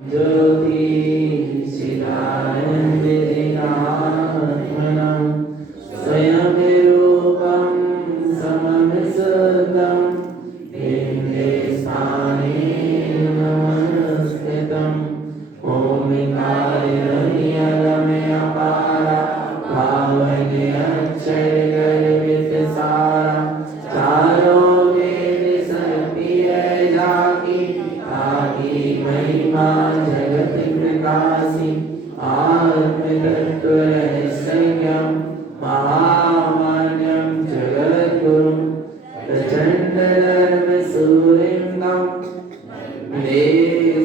ज्योति चिदानन्दविनात्मनं स्वयं रूपं समं सदं केन्द्रे स्थाने नमस्कृतम् ओंकाराय नियमयपारा भावने अक्षरगर्भितसारा चारों वेद सर्पिय जाकी ताकी महिमा जगत प्रकाशी आत्मतत्व रहस्यम् महामान्यं जगद्गुरुं प्रचंड धर्म सूर्यं वन्दे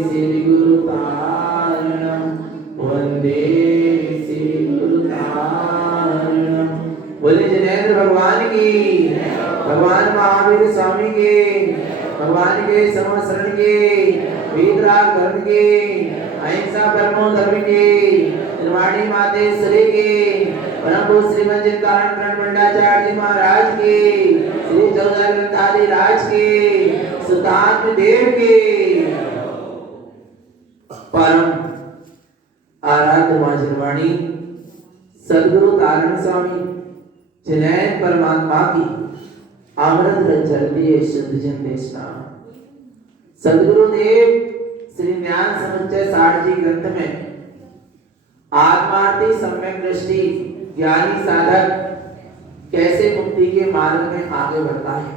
श्री गुरु तारणं वन्दे श्री गुरु तारणं। बोले जिनेंद्र भगवान की, भगवान महावीर स्वामी के, भगवान के समशरण के, वीतराग धर्म के, अहिंसा परमो धर्म के, निर्वाणी मातेश्वरी के, परम पूज्य श्रीमद चिंतामणि प्रण भंडाचार्य जी महाराज के, श्री चौदह ग्रंथादि राज के, सुतात्म देव के, परम आराध्य मां निर्वाणी सद्गुरु तारण स्वामी जिनैन परमात्मा की अमृत रचरती शुद्ध जन देशना। सद्गुरु देव श्री ज्ञान समुच्चय सार जी ग्रंथ में आत्मार्थी सम्यक दृष्टि ज्ञानी साधक कैसे मुक्ति के मार्ग में आगे बढ़ता है,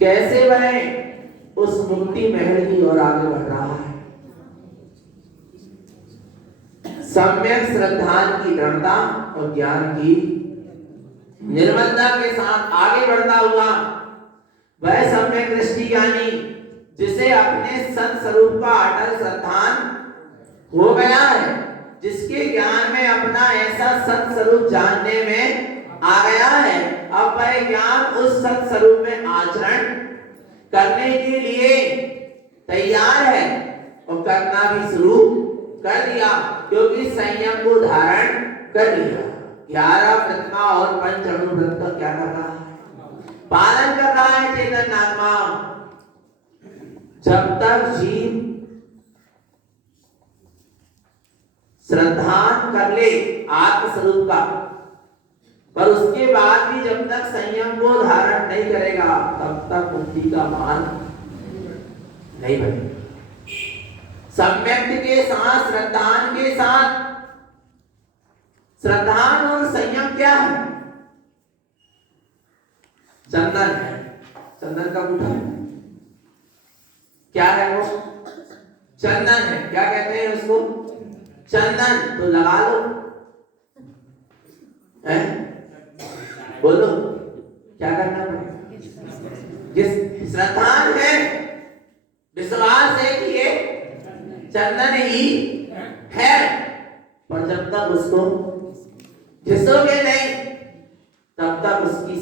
कैसे वह उस मुक्ति महल की ओर आगे बढ़ रहा है। सम्यक श्रद्धान की दृढ़ता और ज्ञान की निर्मलता के साथ आगे बढ़ता हुआ वह सम्यक दृष्टि ज्ञानी जिसे अपने सत स्वरूप का अटल श्रद्धान हो गया है, जिसके ज्ञान में अपना ऐसा सत स्वरूप जानने में आ गया है, अब वह ज्ञान उस सत स्वरूप में आचरण करने के लिए तैयार है और करना भी शुरू कर दिया, क्योंकि संयम को धारण कर लिया। 11 प्रतिमा और पंच अणु व्रत का क्या कर रहा है, पालन कर रहा है चेतन आत्मा। जब तक जीव श्रद्धान कर ले आत्म स्वरूप का, पर उसके बाद भी जब तक संयम को धारण नहीं करेगा तब तक मुक्ति का मार्ग नहीं बनेगा। सम्यक के साथ श्रद्धान के साथ, श्रद्धान और संयम क्या है? चंदन है, चंदन का गुठा है, क्या है वो? चंदन है। क्या कहते हैं उसको? चंदन। तो लगा लो, है? बोलो क्या करना पड़ेगा? जिस श्रद्धान है, विश्वास है कि ये चंदन ही है, पर जब तक उसको घिसोगे नहीं तब तक उसकी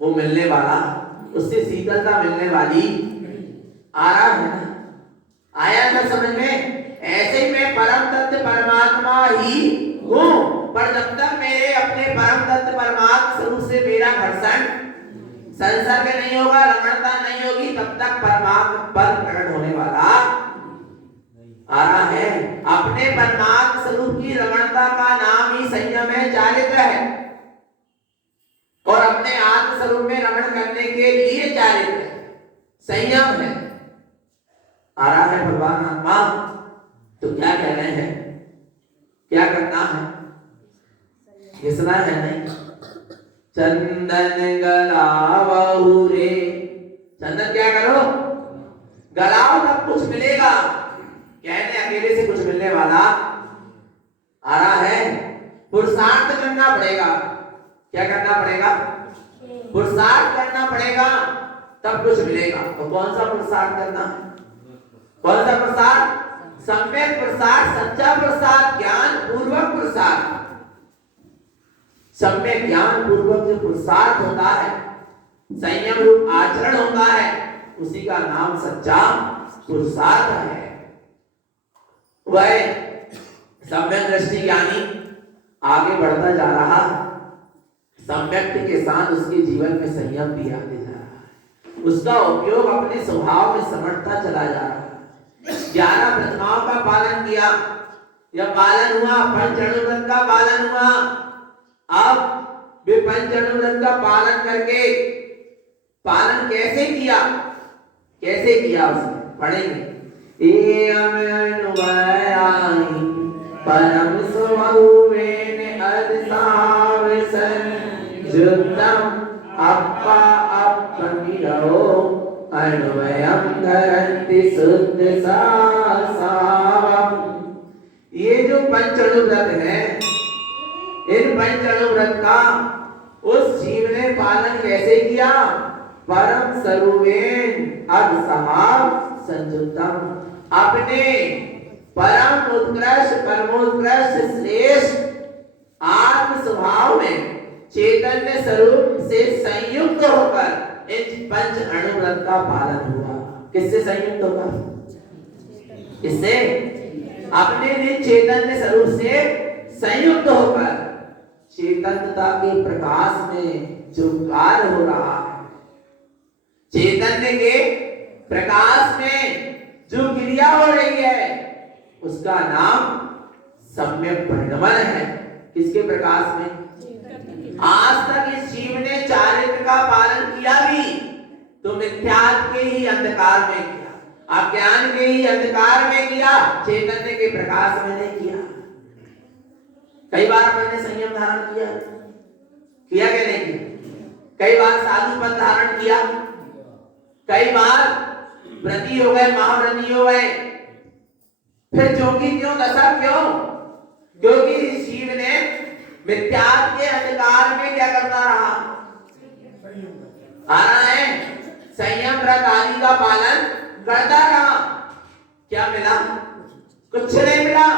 वो मिलने वाला, उससे शीतलता मिलने वाली आराम है ना? आया ना समझ में? ऐसे ही मैं परम तत्व परमात्मा ही हूं, पर जब तक मेरे अपने परम तत्व परमात्मा स्वरूप से मेरा घर्षण संसर्ग नहीं होगा, रमणता नहीं होगी, तब तक परमात्मा पद प्रकट होने वाला आ रहा है। अपने परमात्मा स्वरूप की रमणता का नाम ही संयम है, चारित्र है, और अपने आत्म स्वरूप में रमण करने के लिए चारित्र संयम है। आ रहा है भगवान आत्मा। तो क्या कह रहे हैं? क्या करना है? घिसना है नहीं। चंदन गलावहु रे, चंदन क्या करो? गलाओ, तब कुछ मिलेगा। कहने अकेले से कुछ मिलने वाला आ रहा है। पुरुषार्थ करना पड़ेगा। क्या करना पड़ेगा? पुरुषार्थ करना पड़ेगा, तब कुछ मिलेगा। तो कौन सा पुरुषार्थ करना है? कौन सा पुरुषार्थ? सम्यक पुरुषार्थ, सच्चा पुरुषार्थ, ज्ञान पूर्वक पुरुषार्थ। सम्यक ज्ञान पूर्वक जो पुरुषार्थ होता है, संयम रूप आचरण होता है, उसी का नाम सच्चा पुरुषार्थ है। वह सम्यक दृष्टि ज्ञानी आगे बढ़ता जा रहा, सम्यक के साथ उसके जीवन में संयम भी आते जा रहा है, उसका उपयोग अपने स्वभाव में समझता चला जा रहा है। 11 प्रतिमाओं का पालन किया, या पालन हुआ, पंच अणु व्रत का पालन हुआ। अब वे पंच अणु व्रत का पालन करके, पालन कैसे किया, कैसे किया उसने पढ़ेंगे। परम स्वरूपेण अदसावसन जुतम अप्पा अपनिरो अन्वयम धरन्ति शुद्ध सासावम। ये जो पंच अणु व्रत है, इन पंच अणु व्रत का उस जीव ने पालन कैसे किया? परम स्वरूपेण अदसाव संजुतम, अपने परम उत्कृष्ट परमोत्कृष्ट श्रेष्ठ आत्म स्वभाव में चैतन्य स्वरूप से संयुक्त होकर इन पंच अणु व्रत का पालन हुआ। किससे संयुक्त होगा? किससे? अपने निज चैतन्य स्वरूप से संयुक्त होकर चैतन्यता के प्रकाश में जो कार्य हो रहा है, चैतन्य के प्रकाश में जो क्रिया हो रही है, उसका नाम सम्यक परिणमन है। किसके प्रकाश में? आज तक इस जीव ने चारित्र का पालन किया भी तो मिथ्यात्व के ही अंधकार में किया, अज्ञान के ही अंधकार में किया, चैतन्य के प्रकाश में नहीं किया। कई बार अपने संयम धारण किया, किया कि नहीं किया? कई बार साधु पद धारण किया, कई बार व्रती हो गए, महाव्रती हो गए। फिर जोगी क्यों, दशा क्यों? क्योंकि इस जीव ने मिथ्यात्व के अंधकार में क्या करता रहा? आ रहा है संयम व्रत आदि का पालन करता रहा। क्या मिला? कुछ नहीं मिला।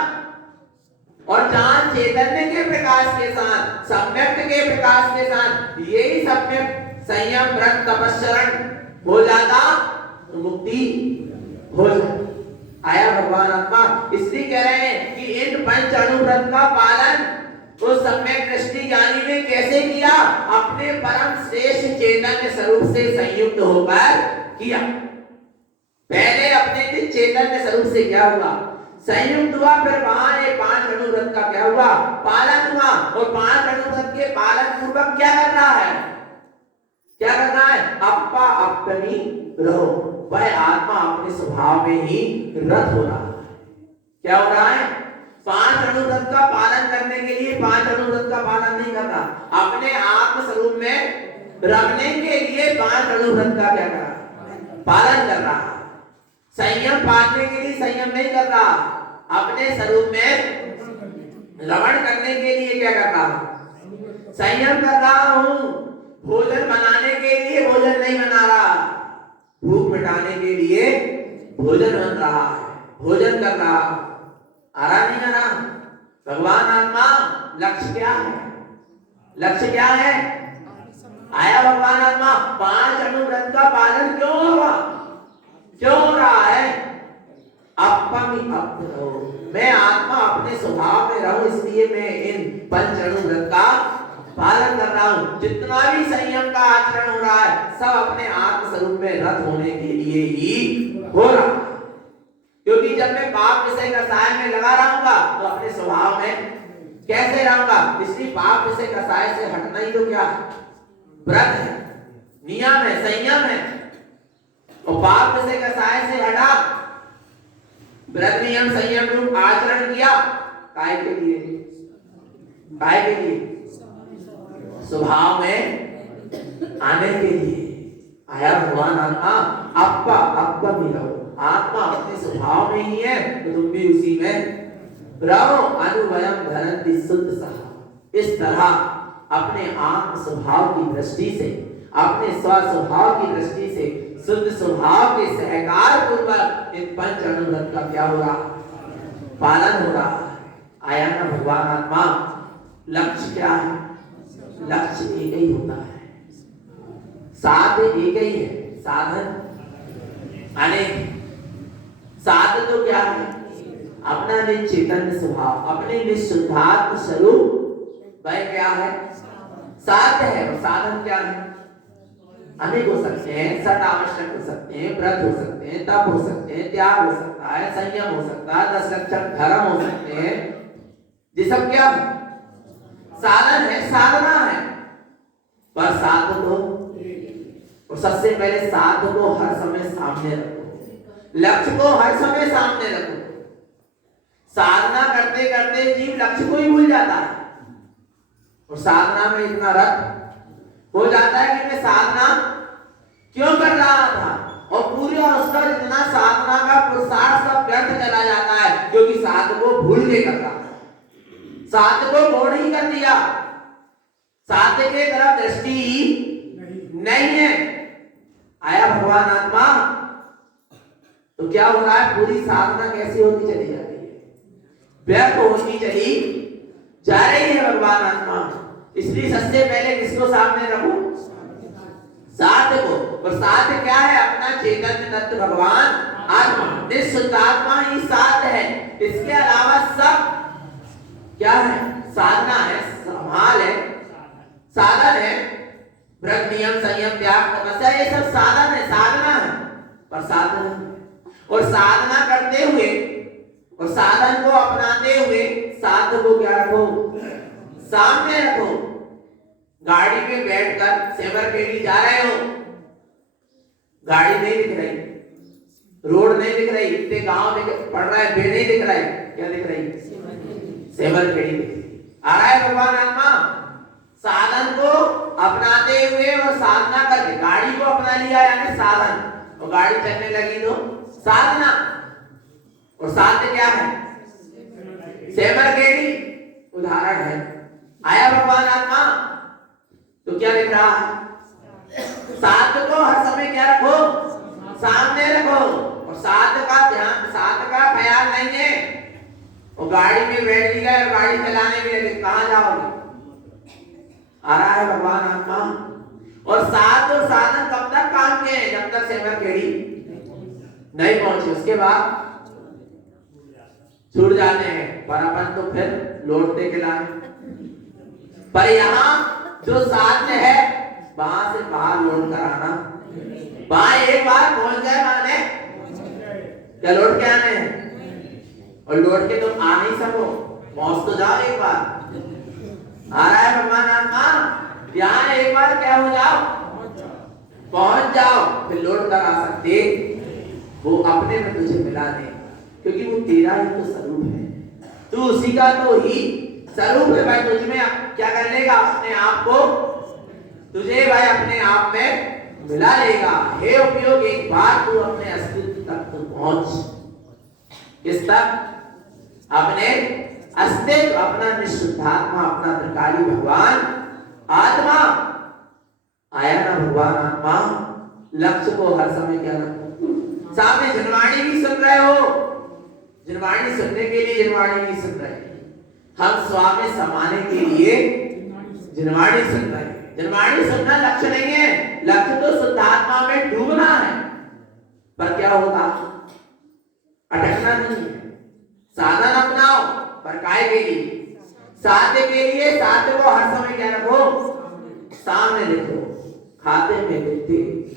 और जहां चैतन्य के प्रकाश के साथ, सम्यक के प्रकाश के साथ यही सम्यक संयम व्रत तपस्चरण हो जाता तो मुक्ति हो जाती। आया भगवान आत्मा। इसलिए कह रहे हैं कि इन पंच अणु व्रत का पालन उस सम्यक दृष्टि ज्ञानी ने कैसे किया? अपने परम श्रेष्ठ चैतन्य स्वरूप से संयुक्त होकर किया। पहले अपने चैतन्य स्वरूप से क्या हुआ? संयुक्त हुआ। फिर वहां ये पांच अणु व्रत का क्या हुआ? पालन हुआ। और पांच अणु व्रत के पालन पूर्वक क्या कर रहा है? क्या करना है? अप्पा अपनी रहो। वह आत्मा अपने स्वभाव में ही रत हो रहा है। क्या हो रहा है? पांच अणु व्रत का पालन करने के लिए पांच अणु व्रत का पालन नहीं करना, अपने आत्म स्वरूप में रखने के लिए पांच अणु व्रत का क्या कर रहा? पालन कर रहा। संयम पाने के लिए संयम नहीं कर रहा, अपने स्वरूप में रमण करने के लिए क्या कर रहा? संयम कर रहा हूं। भोजन बनाने के लिए भोजन नहीं बना रहा, भूख मिटाने के लिए भोजन बन रहा है, भोजन कर रहा। आ रहा नहीं आ रहा? भगवान आत्मा लक्ष्य क्या है? लक्ष्य क्या है? आया भगवान आत्मा। पांच अणु व्रत का पालन क्यों होगा? क्यों हो रहा है? मैं आत्मा अपने स्वभाव में रहूं, इसलिए मैं इन पंच अणु व्रत का पालन कर रहा हूं। जितना भी संयम का आचरण हो रहा है सब अपने आत्म स्वरूप में रत होने के लिए ही हो रहा है। क्योंकि जब मैं पाप विषय का साय में लगा रहूंगा तो अपने स्वभाव में कैसे रहूंगा? इसलिए पाप विषय का साय से हटना ही तो क्या है? व्रत है, नियम है, संयम है। और पाप विषय का साय से हटा, व्रत नियम संयम रूप आचरण किया, काय के लिए? काय के लिए? स्वभाव में आने के लिए। आया भगवान आत्मा। अप्पा अप्पा भी रहो, आत्मा अपने स्वभाव में ही है तो तुम भी उसी में रहो। अनुवयम धरन्ति शुद्ध सहा। इस तरह अपने आत्म स्वभाव की दृष्टि से, अपने स्व स्वभाव की दृष्टि से शुद्ध स्वभाव के सहकार पूर्वक इन पंच अणु व्रत का क्या हो रहा? पालन हो रहा। आया ना भगवान आत्मा। लक्ष्य क्या है? लक्ष्य एक ही होता है, साधन एक ही है, साधन अनेक। साधन तो क्या है? अपना निज चैतन्य स्वभाव, अपने निज शुद्धात्म स्वरूप, वह क्या है? साध्य है। और साधन क्या है? अनेक हो सकते हैं, सत आवश्यक हो सकते हैं, व्रत हो सकते हैं, तप हो सकते हैं, त्याग हो सकता है, संयम हो सकता है, 10 लक्षण धर्म हो सकते हैं। ये सब क्या है? साधन है, साधना है। पर साधन को, और सबसे पहले साधन को हर समय सामने रखो, लक्ष्य को हर समय सामने रखो। साधना करते करते जीव लक्ष्य को ही भूल जाता है और साधना में इतना रत हो जाता है कि मैं साधना क्यों कर रहा था, और पूरा उसका जितना साधना का पुरुषार्थ सब व्यर्थ चला जाता है, क्योंकि साधन को भूल के कर रहा है, साधन को गौण ही कर दिया, साधन के तरफ दृष्टि नहीं है। आया भगवान आत्मा, तो क्या हो रहा है? पूरी साधना कैसी होती चली जा रही है? व्यर्थ होती चली जा रही है भगवान आत्मा। इसलिए सबसे पहले किसको सामने रखो? साध्य को। और साध्य क्या है? अपना चैतन्य तत्व भगवान आत्मा, निःशुद्ध आत्मा ही साध्य है। इसके अलावा सब क्या है? साधना है, संभाल है, साधन है। व्रत, नियम, संयम, त्याग, तपस्या, ये सब साधन है, साधना है। पर साधन है, और साधना करते हुए और साधन को अपनाते हुए साध्य को क्या रखो? सामने रखो। गाड़ी में बैठकर सेवर केडी जा रहे हो, गाड़ी नहीं दिख रही, रोड नहीं दिख रही, इतने गांव पड़ रहा है, पेड़ नहीं दिख रहा है, क्या दिख रही? सेवर केडी दिख रही। आ रहा है भगवान आत्मा, साधन को अपनाते हुए और साधना करके गाड़ी को अपना लिया, यानी साधन, और गाड़ी चलने लगी तो साधना। और साध्य क्या है? सेवर केडी उदाहरण है। आया भगवान आत्मा, तो क्या लिख रहा है? साध्य को हर समय क्या रखो? सामने रखो। और साध्य का ध्यान, साध्य का ख्याल नहीं है, और गाड़ी में बैठ भी गए और गाड़ी चलाने भी लगे, कहां जाओगे? आ रहा है भगवान आत्मा। और साध्य और साधन कब तक काम के हैं? जब तक सेवर केडी नहीं पहुंचे, उसके बाद छूट जाते हैं, पर अपन तो फिर लौटते के लाए। पर यहाँ जो साध्य है, वहां से बाहर लौट कर आना, वहां एक बार पहुंच जाए माने क्या लौट के आने हैं? और लौट के तुम आ नहीं सको, पहुंच तो जाओ एक बार। आ रहा है भगवान आत्मा, यहाँ एक बार क्या हो जाओ? पहुंच जाओ, फिर लौट कर आ सकते, वो अपने में तुझे मिला दे, क्योंकि वो तेरा ही तो स्वरूप है, तू उसी का तो ही स्वरूप है भाई। तुझ में क्या कर लेगा? अपने आप को, तुझे भाई अपने आप में मिला लेगा। हे उपयोग, एक बार तू अपने अस्तित्व तक तो पहुंच। किस तक? अपने अस्तित्व, अपना निःशुद्धात्मा, अपना त्रिकाली भगवान आत्मा। आया ना भगवान आत्मा? लक्ष्य को हर समय क्या रखो सामने। जनवाणी भी सुन रहे हो, जनवाणी सुनने के लिए जनवाणी नहीं सुन रहे, हम स्वामी समाने के लिए जनवाणी सुन रहे हैं। जनवाणी सुनना लक्ष्य नहीं है, लक्ष्य तो शुद्धात्मा में डूबना है। पर क्या होगा? अटकना नहीं है। साधन अपनाओ, पर काय के लिए? साध्य के लिए। साध्य को हर समय क्या रखो? सामने देखो। खाते में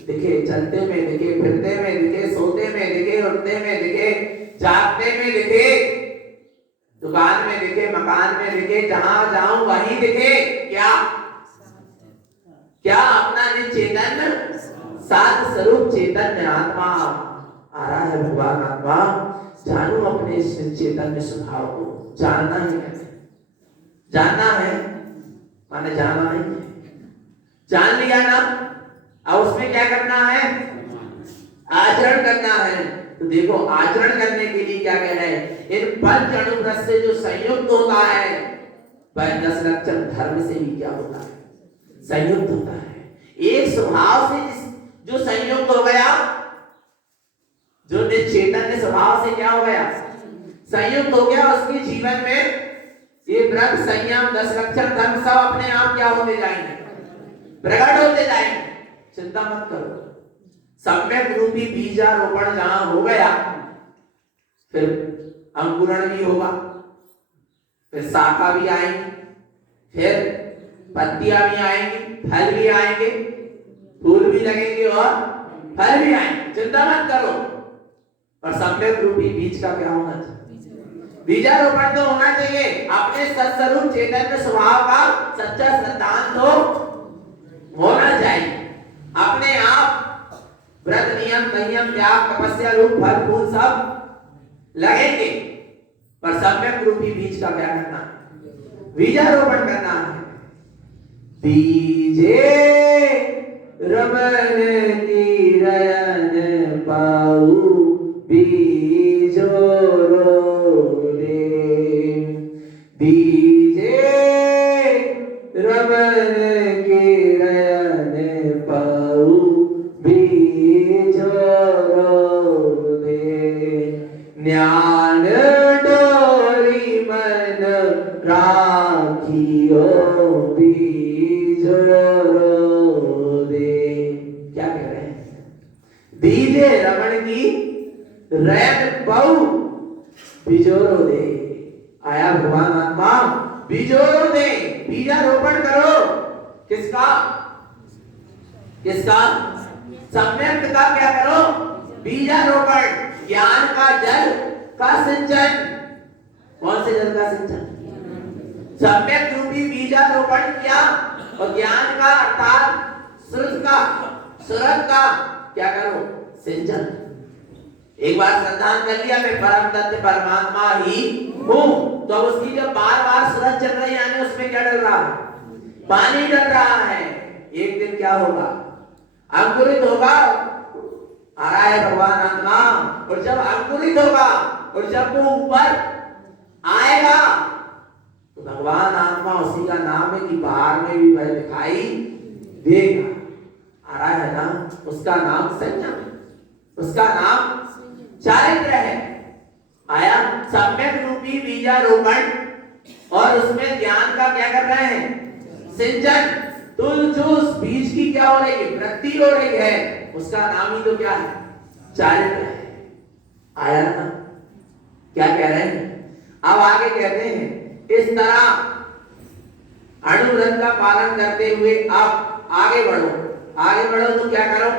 दिखे, चलते में दिखे, फिरते में दिखे, सोते में दिखे, उठते में दिखे, जागते में दिखे, दुकान में दिखे, मकान में दिखे, जहां जाऊं वहीं दिखे। क्या? क्या? अपना चैतन्य साध स्वरूप चैतन्य आत्मा। आ रहा है भगवान आत्मा, जानू अपने इस चैतन्य स्वभाव को। जानना है, जानना है माने जाना नहीं है। जान लिया ना, अब उसमें क्या करना है? आचरण करना है। तो देखो, आचरण करने के लिए क्या कह रहे हैं? इन पंच अणुव्रत से जो संयुक्त होता है, वह 10 लक्षण धर्म से भी क्या होता है? संयुक्त होता है। एक स्वभाव से जो संयुक्त हो गया, जो चैतन्य स्वभाव से क्या हो गया? संयुक्त हो गया, उसके जीवन में ये व्रत, संयम, 10 लक्षण धर्म सब अपने आप क्या होते जाएंगे? प्रकट होते जाएंगे। चिंता मत करो। सम्यक रूपी बीजारोपण जहां हो गया, फिर अंकुरण भी होगा, फिर शाखा भी आएंगी, फिर पत्तियां भी आएंगी, फल भी आएंगे, फूल भी लगेंगे और फल भी आएंगे, चिंता मत करो। और सम्यक रूपी बीज का क्या होना चाहिए? बीजारोपण तो होना चाहिए। अपने सत्स्वरूप चैतन्य स्वभाव का सच्चा संतान तो होना चाहिए। अपने आप व्रत नियम संयम त्याग तपस्या रूप फल फूल सब लगेंगे, पर सम्यक रूपी बीज का क्या करना है? बीजारोपण करना है। बीजे रमन किरण पाऊ बीजो रोदे, बीजे रमन किरण पाऊ बीजो रोदे, ज्ञान डोरी मन राखियो बीजो रोदे। क्या कह रहे हैं? बीजे रमन की रैन पाऊ बीजोरो दे। आया भगवान आत्मा बीजोरो दे, बीजारोपण करो। किसका? किसका? सम्यक का क्या करो? बीजारोपण, ज्ञान का जल का सिंचन। कौन से जल का सिंचन? सम्यक रूपी बीजारोपण किया और ज्ञान का अर्थात सुरत का क्या करो? सिंचन। एक बार श्रद्धान कर लिया मैं परम तत्व परमात्मा ही हूं, तो उसकी जब बार बार सूरज चल रही है, उसमें क्या डल रहा है? पानी डल रहा है। एक दिन क्या होगा? अंकुरित होगा। आ रहा है भगवान आत्मा। और जब अंकुरित होगा और जब वो ऊपर आएगा तो भगवान आत्मा उसी का नाम है कि बाहर में भी वह दिखाई देगा। आ रहा है ना? उसका नाम संयम, उसका नाम चारित्र है। आया सम्यक रूपी बीजारोपण और उसमें ज्ञान का क्या कर रहे हैं? सिंचन। तो जो उस बीज की क्या हो रही है? वृद्धि हो रही है, उसका नाम ही तो क्या है? चारित्र है। आया ना? क्या कह रहे हैं? अब आगे कहते हैं इस तरह अणुव्रत का पालन करते हुए आप आगे बढ़ो। आगे बढ़ो तो क्या करो?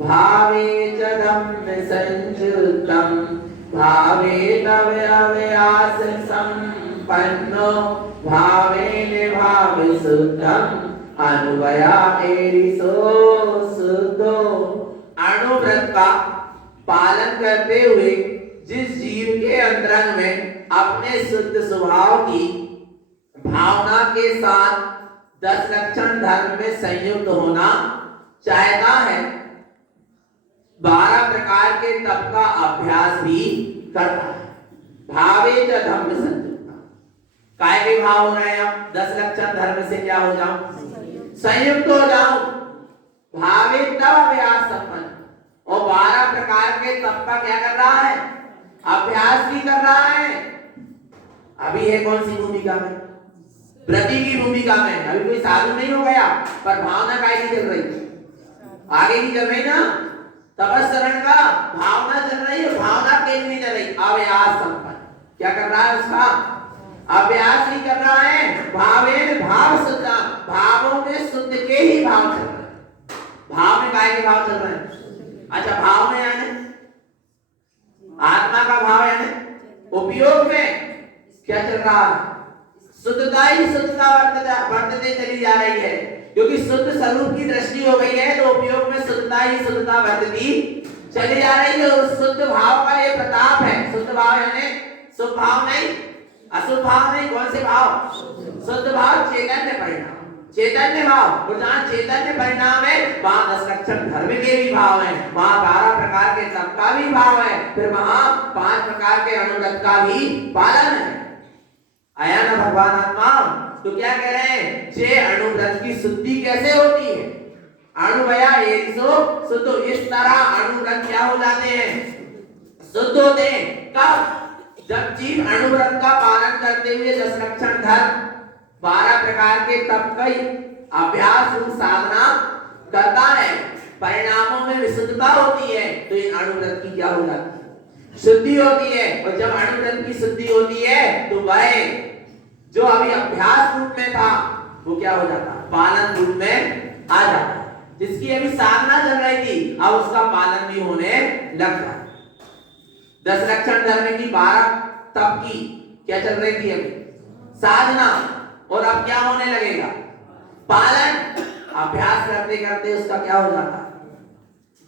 भावे च धम्म संयुक्तम भावे तव्यव्यास संपन्नो भावे भाव सुद्धम अनुवया एरिसो सुद्धो। अणुव्रत का पालन करते हुए जिस जीव के अंतरंग में अपने शुद्ध स्वभाव की भावना के साथ 10 लक्षण धर्म में संयुक्त होना चाहता है, 12 प्रकार के तप का अभ्यास भी करता है। भावे च धम्म संयुक्त, काय के भाव हो रहे हैं? अब 10 लक्षण धर्म से क्या हो जाऊं? संयुक्त हो जाऊं। भावे तब अभ्यास संपन्न, और 12 प्रकार के तप का क्या कर रहा है? अभ्यास भी कर रहा है। अभी है कौन सी भूमिका में? व्रती की भूमिका में। अभी कोई साधु नहीं हो गया, पर भावना काय की चल रही? आगे की चल रही ना? तपस्सरण का भावना चल रही है, भावना तेज नहीं चल रही। अभ्यास संपन्न क्या कर रहा है? उसका अभ्यास ही कर रहा है। भावेन भाव शुद्ध, भावों में शुद्ध के ही भाव चल रहे हैं। भाव में काय के भाव चल रहे हैं? अच्छा, भाव में यानी आत्मा का भाव यानी उपयोग में क्या चल रहा है? शुद्धता ही शुद्धता बढ़ते चली जा रही है, क्योंकि शुद्ध स्वरूप की दृष्टि हो गई है, तो उपयोग में शुद्धता ही शुद्धता बढ़ती चली जा रही है। और शुद्ध भाव का ये प्रताप है। शुद्ध भाव यानी शुभ भाव नहीं, अशुभ भाव नहीं। कौन से भाव? शुद्ध भाव, चैतन्य परिणाम, चैतन्य भाव। और जहाँ चैतन्य परिणाम है वहाँ 10 लक्षण धर्म के भी भाव है, वहाँ 12 प्रकार के तप का भी भाव है, फिर वहाँ 5 प्रकार के अणुव्रत का भी पालन है। आया ना भगवान आत्मा? तो क्या कह रहे हैं? जे अणुव्रत की शुद्धि कैसे होती है? अणुवया एरिसो शुद्ध। इस तरह अणुव्रत क्या हो जाते हैं? शुद्ध होते हैं। कब? जब जीव अणुव्रत का पालन करते हुए 10 लक्षण धर्म 12 प्रकार के तप का अभ्यास साधना करता है, परिणामों में विशुद्धता होती है, तो इन अणुव्रत की क्या हो जाती है? शुद्धि होती है। और जब अणुव्रत की शुद्धि होती है तो वह जो अभी अभ्यास रूप में था वो क्या हो जाता? पालन रूप में आ जाता। जिसकी अभी साधना चल रही थी, अब उसका पालन भी होने लगता है। 10 लक्षण धर्म की 12 तप की क्या चल रही थी अभी? साधना। और अब क्या होने लगेगा? पालन। अभ्यास करते करते उसका क्या हो जाता है?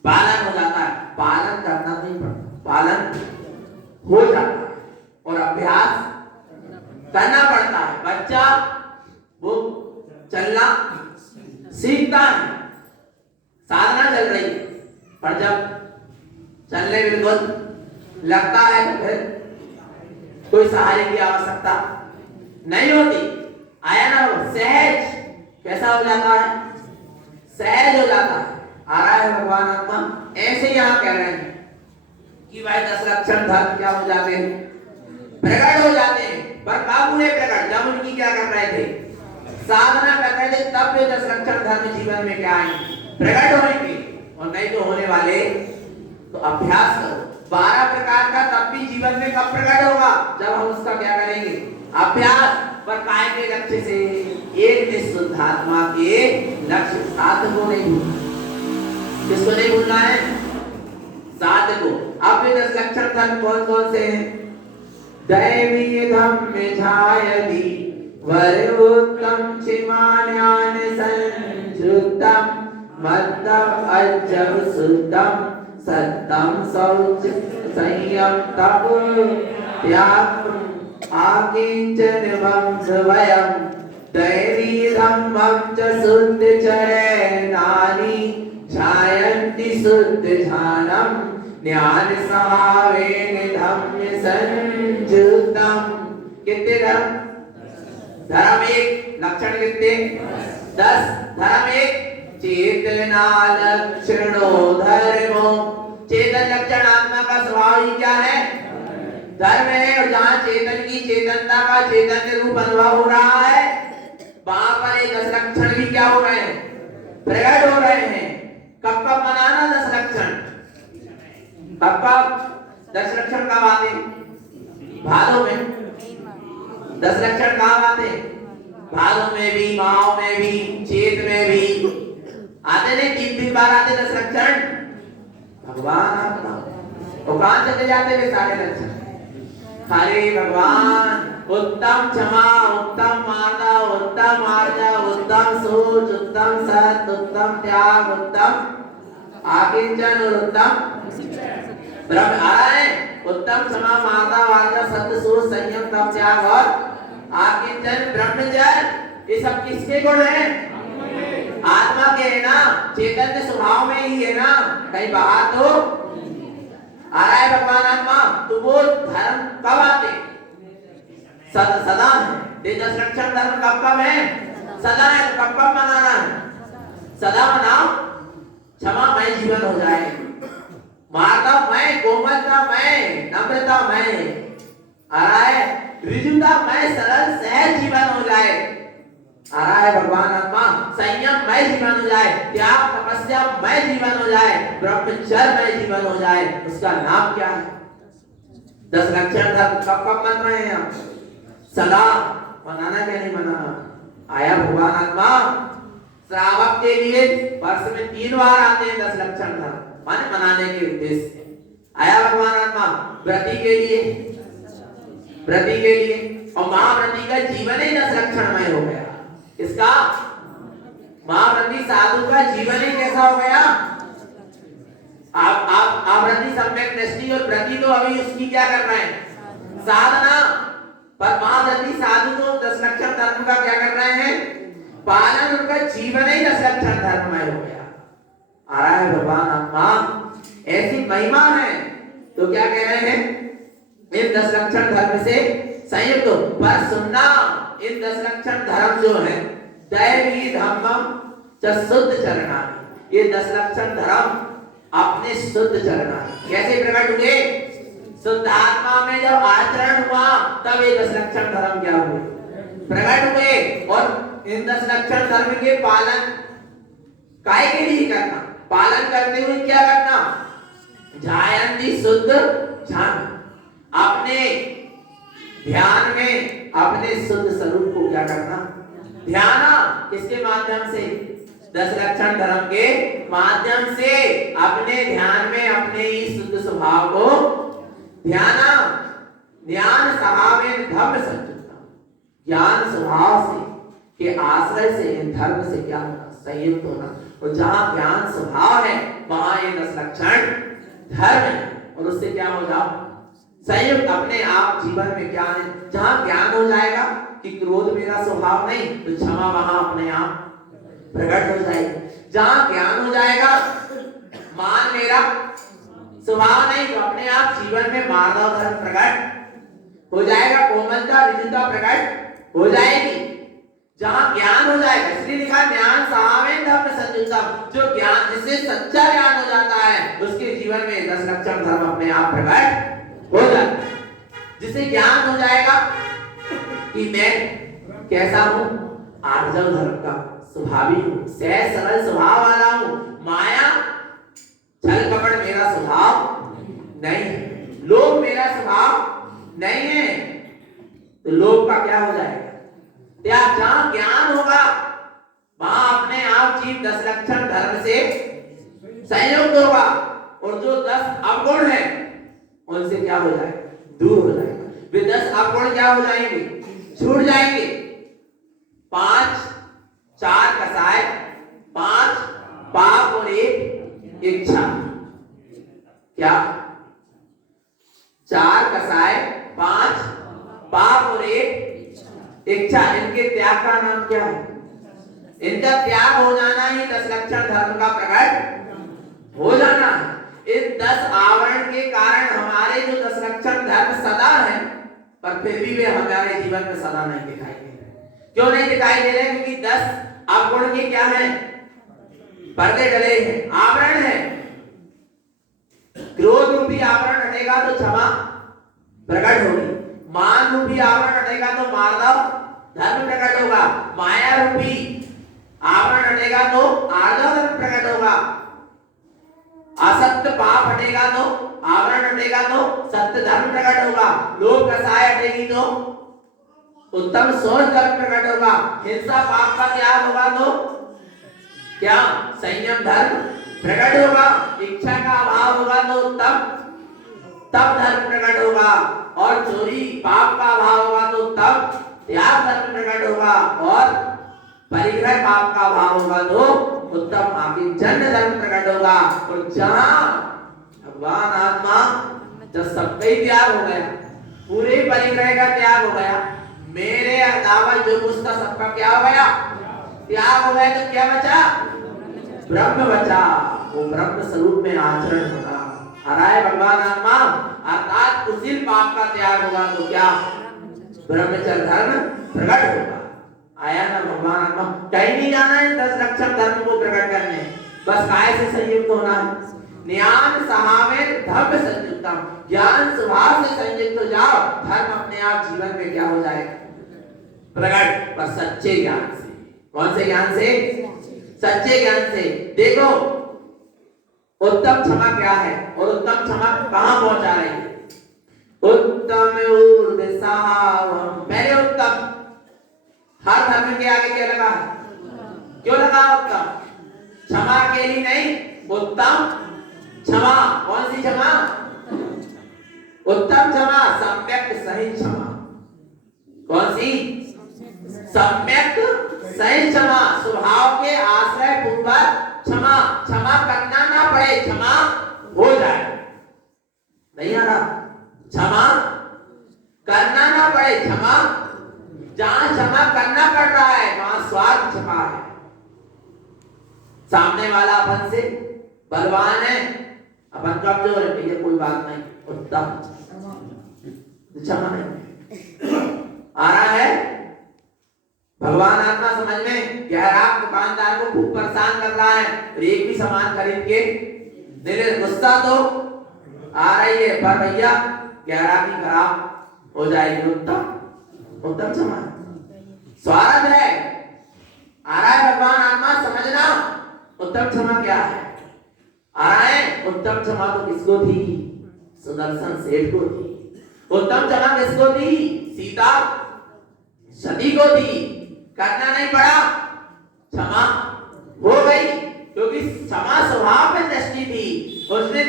पालन हो जाता है। पालन करना नहीं पड़ता, पालन हो जाता है और अभ्यास करना पड़ता है। बच्चा वो चलना सीखता है, साधना चल रही है, पर जब चलने बिल्कुल लगता है तो फिर कोई सहारे की आवश्यकता नहीं होती। आया ना? वो सहज कैसा हो जाता है? सहज हो जाता है। आ रहा है भगवान आत्मा ऐसे यहाँ कह रहे हैं कि भाई 10 लक्षण धर्म क्या हो जाते हैं? प्रकट हो जाते हैं। पर कब हुए प्रकट? जब उनकी क्या कर रहे थे? साधना कर रहे थे, तब ये 10 लक्षण धर्म जीवन में क्या आएंगे? प्रकट होंगे। और नहीं तो होने वाले तो अभ्यास करो। 12 प्रकार का तब भी जीवन में कब प्रकट होगा? जब हम उसका क्या करेंगे? अभ्यास। पर काय के लक्ष्य से? एक निःशुद्धात्मा के लक्ष्य। साधन को नहीं भूलना। किसको नहीं भूलना है? साधन को। अब ये 10 लक्षण धर्म कौन कौन से हैं? दैवी धम्म झायति वरोत्तम क्षिमान्यान संयुक्तम मत्तम अज्जव शुद्धम सत्यम शौच संयम तप त्याग आकिंचन वंशवयम् दैवी धम्मं च शुद्धचरणानि ध्यायन्ति शुद्धध्यानं ज्ञान स्वभावेन धम्म संयुक्तम्। कितने धर्म? धर्म एक, लक्षण कितने? 10। धर्म एक, चेतना लक्षणो धर्मो। चेतन लक्षण आत्मा का स्वभाव ही क्या है? धर्म है। और जहाँ चेतन की चेतनता का चैतन्य रूप अनुभव हो रहा है, वहां पर ये 10 लक्षण भी क्या हो रहे हैं? प्रकट हो रहे हैं। कब कब मनाना 10 लक्षण? कब कब 10 लक्षण कब आते? भादों में। 10 लक्षण कहाँ आते? भादों में भी, माह में भी, चैत में भी आते नहीं? 3 बार आते 10 लक्षण। भगवान आत्मा और कहां चले जाते वे सारे लक्षण? हरे भगवान उत्तम क्षमा, उत्तम मार्दा, उत्तम आर्जा, उत्तम सोच, उत्तम सत, उत्तम त्याग, उत्तम आकिंचन और उत्तम ब्रह्म। आ रहा है? उत्तम क्षमा, मार्दा, आर्जा, सत्य, सोच, संयम, तप, त्याग और आकिंचन, ब्रह्मचर्य। ये सब किसके गुण हैं? आत्मा के है ना? चैतन्य स्वभाव में ही है ना? कहीं बाहर तो आ रहा है भगवान आत्मा। तो वो धर्म कब आते? सदा है। 10 लक्षण धर्म कब कब है? सदा है। तो कब कब मनाना है? सदा मनाओ। क्षमामय जीवन हो जाए, मार्दवमय, कोमलतामय, नम्रतामय, आ रहा है ऋजुतामय, सरल सहज जीवन हो जाए। आ रहा है भगवान आत्मा। संयममय जीवन हो जाए, त्याग तपस्यामय जीवन हो जाए, ब्रह्मचर्यमय जीवन हो जाए। उसका नाम क्या है? 10 लक्षण धर्म कब कब मन रहे हैं हम? सदा। मनाना क्या नहीं मनाना? आया भगवान आत्मा। श्रावक के लिए वर्ष में 3 बार आते हैं 10 लक्षण धर्म, माने मनाने के उद्देश्य से। आया भगवान आत्मा। व्रती के लिए, व्रती के लिए। और महाव्रती का जीवन ही 10 लक्षणमय हो गया। इसका महाव्रती साधु का जीवन ही कैसा हो गया? आप व्रती सम्यक दृष्टि और व्रती तो अभी उसकी क्या कर रहे हैं? साधना। पर महाव्रती साधु तो 10 लक्षण धर्म का क्या कर रहे हैं? पालन। उनका जीवन ही 10 लक्षण धर्ममय हो गया। आ रहा है भगवान आत्मा। ऐसी महिमा है तो क्या कह रहे हैं? इन 10 लक्षण धर्म से संयुक्त। पर सुनना, इन 10 लक्षण धर्म जो है दैवी धम्मम च शुद्ध चरणा। ये 10 लक्षण धर्म अपने शुद्ध चरणा कैसे प्रकट हुए? शुद्ध आत्मा में जब आचरण हुआ तब ये 10 लक्षण धर्म क्या हुए? प्रकट हुए। और इन 10 लक्षण धर्म के पालन काय के लिए करना? पालन करते हुए क्या करना? ध्यायन्ति शुद्ध ध्यान। अपने ध्यान में अपने शुद्ध स्वरूप को क्या करना? ध्यान। किसके माध्यम से? 10 लक्षण धर्म के माध्यम से अपने ध्यान में अपने ही शुद्ध स्वभाव को ध्यान स्वभावेन धर्म संयुक्तम, ज्ञान स्वभाव से के आश्रय से इन धर्म से क्या होना, संयुक्त होना। और जहां ज्ञान स्वभाव है वहां ये 10 लक्षण धर्म है और उससे क्या हो जाओ, संयुक्त अपने आप जीवन में ज्ञान है। जहां ज्ञान हो जाएगा कि क्रोध मेरा स्वभाव नहीं, तो क्षमा वहां अपने आप प्रकट हो जाएगी। जहां ज्ञान हो जाएगा मान मेरा स्वभाव नहीं, तो अपने आप जीवन में मानव धर्म प्रकट हो जाएगा, कोमलता विजुता प्रकट हो जाएगी। जहां ज्ञान हो जाएगा, इसलिए लिखा ज्ञान स्वभावेन धर्म संयुक्तम, जो ज्ञान जिससे सच्चा ज्ञान हो जाता है उसके जीवन में 10 लक्षण धर्म अपने आप प्रकट हो जाता है। जिसे ज्ञान हो जाएगा कि मैं कैसा हूं, आर्जव धर्म का स्वभावी हूं, सहज सरल स्वभाव वाला हूं, माया छल कपट मेरा स्वभाव नहीं है, लोभ मेरा स्वभाव नहीं है, तो लोभ का क्या हो जाएगा त्याग। जहां ज्ञान होगा वहां अपने आप जीव 10 लक्षण धर्म से संयुक्त होगा और जो 10 अवगुण है उनसे क्या हो जाएगा, दूर हो जाएगा। वे 10 अवगुण क्या हो जाएंगे, छूट जाएंगे। 5 4 कसाय, 5 पाप और 1 इच्छा। क्या 4 कसाय, 5 पाप और 1 इच्छा। इनके त्याग का नाम क्या है, इनका त्याग हो जाना ही 10 लक्षण धर्म का प्रकट हो जाना है। इस 10 आवरण के कारण हमारे जो 10 लक्षण धर्म सदा है, पर फिर भी वे हमारे जीवन में सदा नहीं दिखाई दे रहे। क्यों नहीं दिखाई दे रहे, क्योंकि 10 अवगुण के क्या है, पर्दे डले हैं, आवरण है। क्रोध रूपी आवरण हटेगा तो क्षमा प्रकट होगी, मान रूपी आवरण हटेगा तो मार्दव धर्म प्रकट होगा, माया रूपी आवरण हटेगा तो आर्जव धर्म प्रकट होगा, असत्य पाप हटेगा तो आवरण हटेगा तो सत्य धर्म प्रकट होगा, लोभ कसाय हटेगी तो उत्तम सोच धर्म प्रकट होगा, हिंसा पाप का त्याग होगा तो क्या संयम धर्म प्रकट होगा, इच्छा का अभाव होगा तो तब धर्म प्रकट होगा, और चोरी पाप का अभाव होगा तो तब त्याग धर्म प्रकट होगा, और परिग्रह पाप का अभाव होगा तो उत्तम आकिंचन धर्म प्रकट होगा। और जहां भगवान आत्मा जब सबका ही त्याग हो गया, पूरे परिग्रह का त्याग हो गया, मेरे अलावा जो कुछ था सबका क्या हो गया, त्याग हो गया, तो क्या बचा, ब्रह्म बचा। वो ब्रह्म स्वरूप में आचरण होगा, हराए भगवान आत्मा, अर्थात कुशील पाप का त्याग होगा तो क्या ब्रह्मचर्य धर्म प्रकट होगा। आया ना भगवान आत्मा, कहीं नहीं जाना है 10 लक्षण धर्म को प्रकट करने, बस काय से संयुक्त होना है, ज्ञान स्वभावेन धर्म संयुक्तम, ज्ञान स्वभाव से संयुक्त हो जाओ, धर्म अपने आप जीवन में क्या हो जाएगा प्रकट, पर सच्चे ज्ञान से। कौन से ज्ञान से, सच्चे ज्ञान से। देखो उत्तम क्षमा क्या है और उत्तम क्षमा कहां पहुंचा रही है, उत्तम ऊर्ध्वसावम, पहले उत्तम, हर धर्म के आगे क्या लगा है, क्यों लगा उत्तम, क्षमा के लिए नहीं, उत्तम क्षमा। कौन सी क्षमा, उत्तम क्षमा, सम्यक सही क्षमा। कौन सी, सम्यक सही क्षमा, स्वभाव के आश्रय पूर्वक क्षमा, क्षमा करना ना पड़े, क्षमा हो जाए, नहीं आ रहा, क्षमा करना ना पड़े, क्षमा, जहां क्षमा करना पड़ रहा है वहां स्वार्थ क्षमा है, सामने वाला अपन से बलवान है, अपन कमजोर है, ठीक है कोई बात नहीं, उत्तम क्षमा नहीं आ रहा है। भगवान आत्मा समझ में, ग्राहक दुकानदार को खूब परेशान कर रहा है और एक भी सामान खरीद के दे दे, गुस्सा तो आ रही है, पर भैया ग्राहकी खराब हो जाएगी, उत्तम क्षमा, स्वार्थ है, आ रहा है भगवान आत्मा समझना। उत्तम क्षमा क्या है, आ रहा है, उत्तम क्षमा तो किसको थी, सुदर्शन सेठ को थी। उत्तम क्षमा किसको थी, सीता सती को थी, करना नहीं पड़ा, क्षमा हो गई। क्षमा स्वभाव में दृष्टि थी, उसने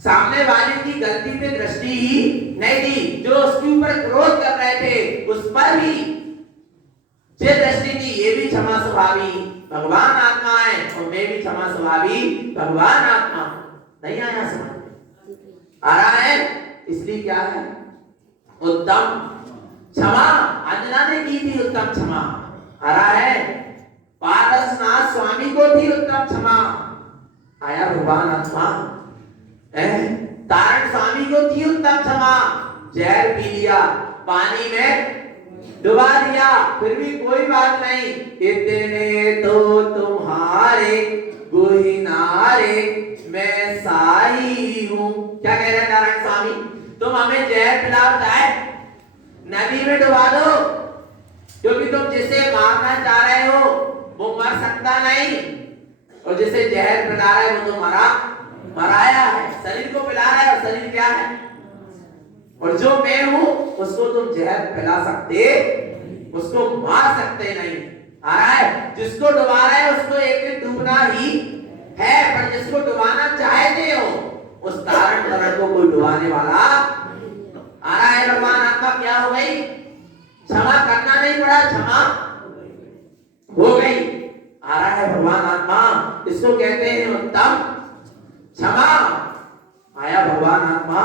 सामने वाले की गलती पे दृष्टि ही नहीं दी। जो उसके ऊपर क्रोध कर रहे थे उस पर भी जो दृष्टि दी, ये भी क्षमा स्वभावी भगवान आत्मा है और मैं भी क्षमा स्वभावी भगवान आत्मा। नहीं आया समझ में? आ रहा है? इसलिए क्या है? उत्तम क्षमा अंजना ने की थी, उत्तम क्षमा। आ रहा है? पारसनाथ स्वामी को थी उत्तम क्षमा। आया भगवान आत्मा? तारण स्वामी को थी उत्तम क्षमा। जहर पी लिया, पानी में डुबा दिया, फिर भी कोई बात नहीं, इतने तो तुम्हारे गुहिनारे मैं साई हूं। क्या कह रहे हैं नारायण स्वामी? तुम हमें जहर पिलाओ, चाहे नदी में डुबा दो, क्योंकि तुम जिसे मारना चाह रहे हो वो मर सकता नहीं, और जिसे जहर पिला रहे हो वो तो मराया है। शरीर को पिला रहा है, और शरीर क्या है? और जो मैं हूं उसको तुम जहर पिला सकते, उसको मार सकते नहीं। आ रहा है? जिसको डुबा रहा है उसको एक दिन डूबना ही है, पर जिसको डुबाना चाहते हो उस तारण तारण को कोई डुबाने वाला। आ रहा है? भगवान आत्मा क्या हो गई? क्षमा करना नहीं पड़ा, क्षमा हो गई। आ रहा है? भगवान आत्मा इसको कहते हैं उत्तम क्षमा। आया भगवान आत्मा?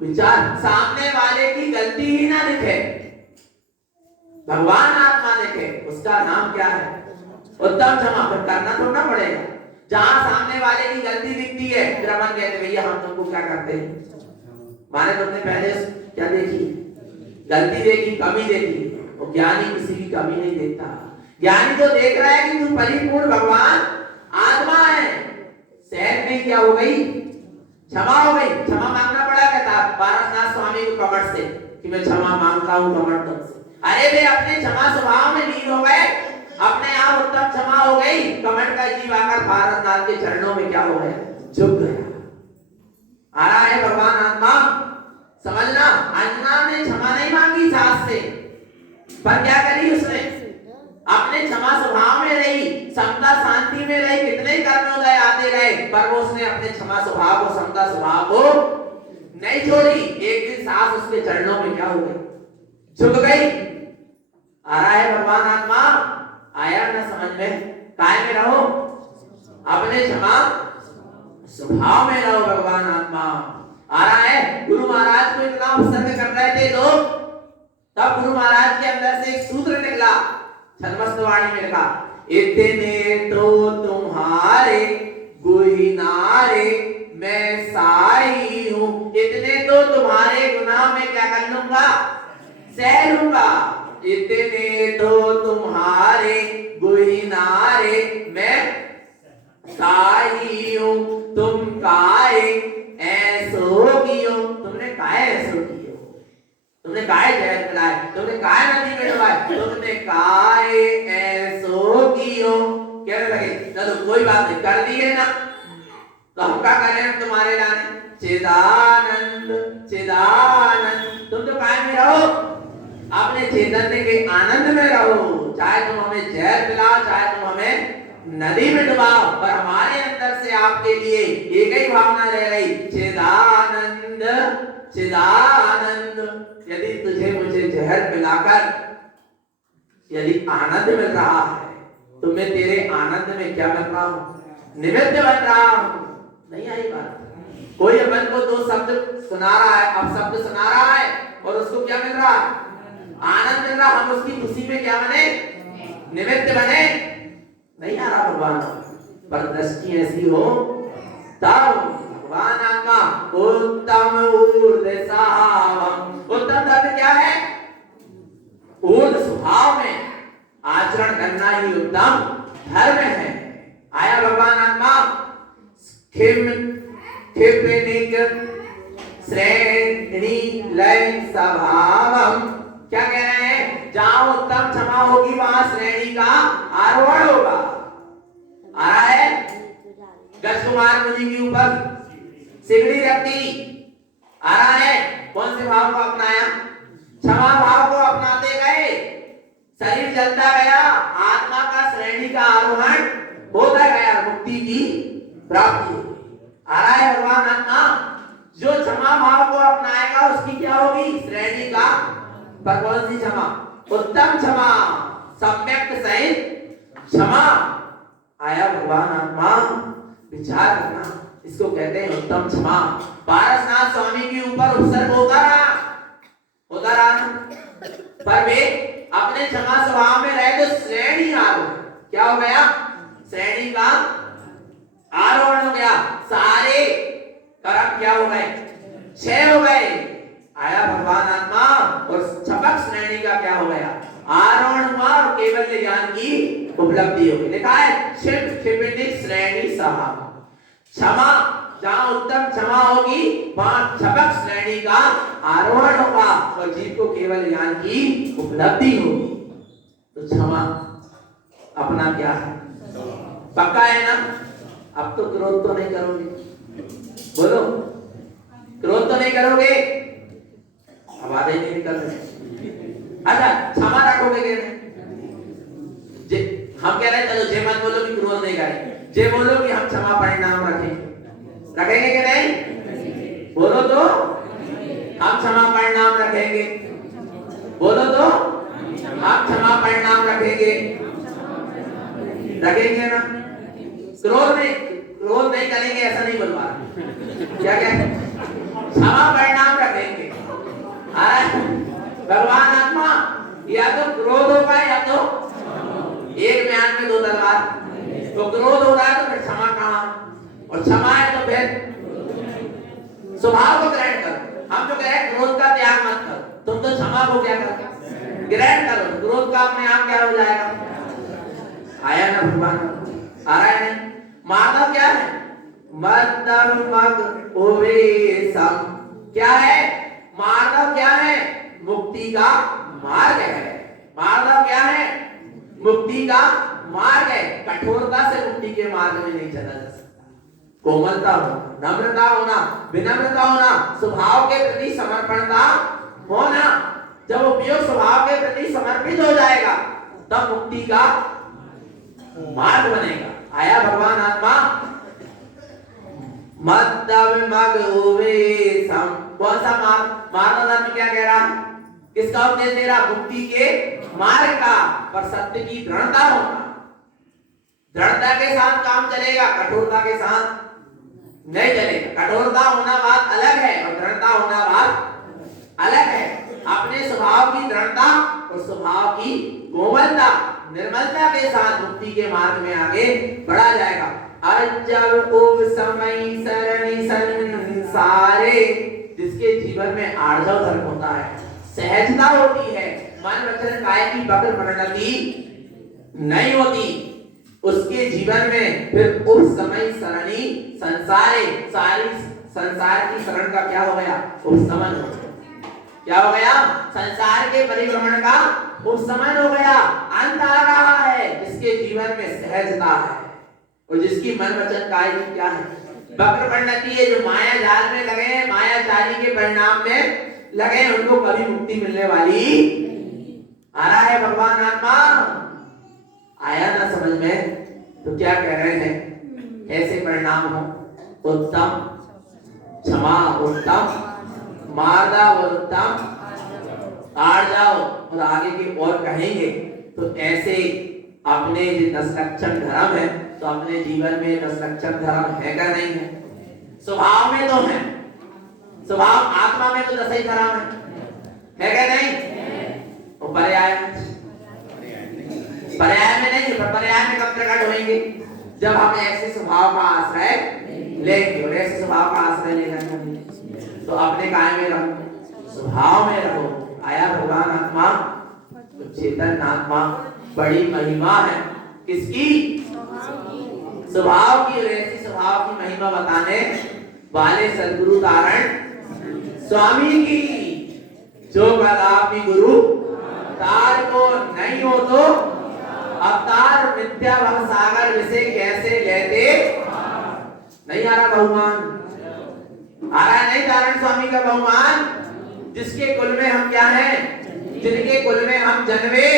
विचार सामने वाले की गलती ही ना दिखे, भगवान आत्मा देखे, उसका नाम क्या है? उत्तम क्षमा। फिर करना तो ना पड़ेगा। जहां सामने वाले की गलती दिखती है फिर अपन कहते भैया हम तुमको क्या करते हैं, माने तुमने पहले क्या देखी? गलती देखी, कमी देखी। और ज्ञानी किसी की कमी नहीं देखता। ज्ञानी तो देख रहा है कि तू परिपूर्ण भगवान आत्मा है। सहज में क्या हो गई? क्षमा हो गई। क्षमा मांगना पड़ा कहता पारसनाथ स्वामी को कमर से कि मैं क्षमा मांगता हूं कमर तुमसे। अरे वे अपने क्षमा स्वभाव में लीन हो गए, अपने आप उत्तम क्षमा हो गई। कमर का जीव आकर पारसनाथ के चरणों में क्या हो गया? झुक गया। आ रहा है भगवान आत्मा? समझना, अंजना ने क्षमा नहीं मांगी सास से, पर क्या करी उसने? अपने क्षमा स्वभाव में रही, समता शांति में रही, कितने कर्मोदय आते रहे, पर वो उसने अपने क्षमा स्वभाव को, समता स्वभाव को नहीं छोड़ी। एक दिन सास उसके चरणों में क्या हो गई? झुक गई। आ रहा है भगवान आत्मा? आया ना समझ में? काय में रहो? अपने क्षमा स्वभाव में रहो भगवान आत्मा। आ रहा है? गुरु महाराज को इतना उपसर्ग कर रहे थे लोग, तब गुरु महाराज के अंदर से एक सूत्र निकला, छद्मस्तवाणी में लिखा, इतने तो तुम्हारे गुहिनारे मैं साई हूं। इतने तो तुम्हारे गुनाह में क्या कर लूंगा? सह लूंगा। इतने तो तुम्हारे गुहिनारे मैं साई हूं। तुम काहे ऐसो कियो? तुमने काहे ऐसो कियो? तुमने काहे जहर पिलाए? तुमने काहे नदी में डुबाए? तुमने काहे ऐसो कियो? कहने लगे चलो कोई बात नहीं, कर दिए ना तो हम क्या करें? हम तुम्हारे लाने चिदानंद चिदानंद। तुम तो काहे में रहो? अपने चैतन्य के आनंद में रहो। चाहे तुम हमें जहर पिलाओ, चाहे तुम हमें नदी में डुबाओ, पर हमारे अंदर से आपके लिए एक ही भावना रह गई, चिदानंद चिदानंद। यदि तुझे मुझे जहर पिलाकर यदि आनंद मिल रहा है तो मैं तेरे आनंद में क्या बन रहा हूं? निमित्त बन रहा हूं। नहीं आई बात? कोई अपन को दो शब्द सुना रहा है, अब शब्द सुना रहा है और उसको क्या मिल रहा है? आनंद मिल रहा। हम उसकी खुशी में क्या बने? निमित्त बने। नहीं आ रहा भगवान? पर दृष्टि ऐसी हो तब भगवान आत्मा उत्तम ऊर्ध्वसावम। उत्तम तत्व क्या है? ऊर्ध्व स्वभाव में आचरण करना ही उत्तम धर्म है। आया भगवान आत्मा? क्षिप्निक श्रेणी लय स्वभावम। क्या कह रहे हैं? जहां उत्तम क्षमा होगी वहां श्रेणी का आरोहण होगा। आ रहा है? गज कुमार मुनि के ऊपर सिगड़ी रख दी। आ रहा है? कौन से भाव को अपनाया? क्षमा भाव को अपनाते गए, शरीर जलता गया, आत्मा का श्रेणी का आरोहण होता गया, मुक्ति की की प्राप्ति होगी। आ रहा है भगवान आत्मा, जो क्षमा भाव को अपनाएगा उसकी क्या होगी? श्रेणी का पर कौन सी क्षमा? उत्तम क्षमा, सम्यक सहित क्षमा। आया भगवान आत्मा, विचार करना, इसको कहते हैं उत्तम क्षमा। पारसनाथ स्वामी के ऊपर उपसर्ग होता रहा, पर वे अपने क्षमा स्वभाव में रहे तो श्रेणी आरोहण, क्या हो गया? श्रेणी का आरोहण हो गया। सारे कर्म क्या हो गए? क्षय हो गए। आया भगवान आत्मा, और छपक श्रेणी का क्या हो गया? आरोहण हुआ और केवल ज्ञान की उपलब्धि होगी। लिखा है क्षिप क्षिपनिक श्रेणी सहा। क्षमा, जहां उत्तम क्षमा होगी वहां छपक श्रेणी का आरोहण होगा और जीव को केवल ज्ञान की उपलब्धि होगी। तो क्षमा अपना क्या है? पक्का है ना? अब तो क्रोध तो नहीं करोगे, बोलो, क्रोध तो नहीं करोगे? आवाज ही नहीं निकल रही। अच्छा, क्षमा रखोगे कि नहीं? हम कह रहे हैं चलो जे मत बोलो कि क्रोध नहीं करेंगे, जे बोलो कि हम क्षमा परिणाम रखेंगे, रखेंगे कि नहीं? बोलो तो हम क्षमा परिणाम रखेंगे, बोलो तो हम क्षमा परिणाम रखेंगे, रखेंगे ना? क्रोध नहीं करेंगे ऐसा नहीं बोलवा रहा, क्या क्या क्षमा परिणाम रखेंगे। भगवान आत्मा, या तो क्रोध होगा या तो एक म्यान में दो तलवार। तो क्रोध हो रहा है तो फिर क्षमा कहां? और क्षमा है तो फिर स्वभाव को ग्रहण करो। हम जो कह क्रोध का त्याग मत करो, तुम तो क्षमा को क्या करो? ग्रहण करो। क्रोध का अपने आप क्या हो जाएगा? आया ना भगवान? आ रहा है नहीं? मानव क्या है? मद्दम मग ओवे सम। क्या है मानव? क्या है? मुक्ति का मार्ग है। मानव क्या है? मुक्ति का मार्ग है। कठोरता से मुक्ति के मार्ग में नहीं चला जा सकता। कोमलता होना, नम्रता होना, विनम्रता होना, स्वभाव के प्रति समर्पणता होना। जब उपयोग स्वभाव के प्रति समर्पित हो जाएगा तब मुक्ति का मार्ग बनेगा। आया भगवान आत्मा, मद्दम मग ओवे सम। कौन सा मार्ग? मानव धर्म क्या कह रहा? किसका उपदेश दे रहा? मुक्ति के मार्ग का, पर सत्य की दृढ़ता होना। दृढ़ता के साथ काम चलेगा, कठोरता के साथ नहीं चलेगा। कठोरता होना बात अलग है और दृढ़ता होना बात अलग है। अपने स्वभाव की दृढ़ता और स्वभाव की कोमलता, निर्मलता के साथ मुक्ति के मार्ग में आगे बढ़ा जाएगा। अजब उब समय सरणी संसारे, जिसके जीवन में आर्जव धर्म होता है, सहजता होती है, मन वचन काया की बकर परिणति नहीं होती, उसके जीवन में फिर उस समय सरणी संसारे, सारी संसार की शरण का क्या हो गया? उपशमन हो गया। क्या हो गया? संसार के परिभ्रमण का उपशमन हो गया। अंत आ रहा है जिसके जीवन में सहजता है और जिसकी मन वचन काया की क्या है? बकर परिणति है। जो माया जाल में लगे हैं, मायाचारी के परिणाम में लगे हैं, उनको कभी मुक्ति मिलने वाली। आ रहा है भगवान आत्मा? आया ना समझ में? तो क्या कह रहे हैं? ऐसे परिणाम हो, उत्तम क्षमा, उत्तम मार्दा और उत्तम आर्जाव, और आगे की और कहेंगे। तो ऐसे अपने जो 10 लक्षण धर्म है, तो अपने जीवन में 10 लक्षण धर्म है क्या नहीं है? स्वभाव में तो है, स्वभाव आत्मा में तो 10 ही धर्म है क्या नहीं? और पर्याय में नहीं, पर पर्याय में कब प्रकट होंगे? जब हम ऐसे स्वभाव का आश्रय लेंगे। और ऐसे स्वभाव का आश्रय लेना चाहिए तो अपने काय में रहो, स्वभाव में रहो। आया भगवान आत्मा, तो चेतन आत्मा बड़ी महिमा है किसकी? स्वभाव की। और ऐसी स्वभाव की महिमा बताने वाले सदगुरु तारण स्वामी की, जो कदापि गुरु तार को नहीं हो तो अवतार विद्या भव सागर विषय कैसे लेते? नहीं आ रहा बहुमान? आ रहा नहीं तारण स्वामी का बहुमान? जिसके कुल में हम क्या हैं? जिनके कुल में हम जन्मे।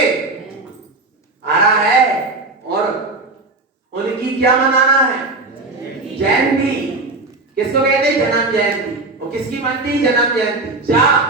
आ रहा है। और उनकी क्या मनाना है? जयंती। किसको कहते हैं? जन्म जयंती। और किसकी बनती? जन्म जयंती। चा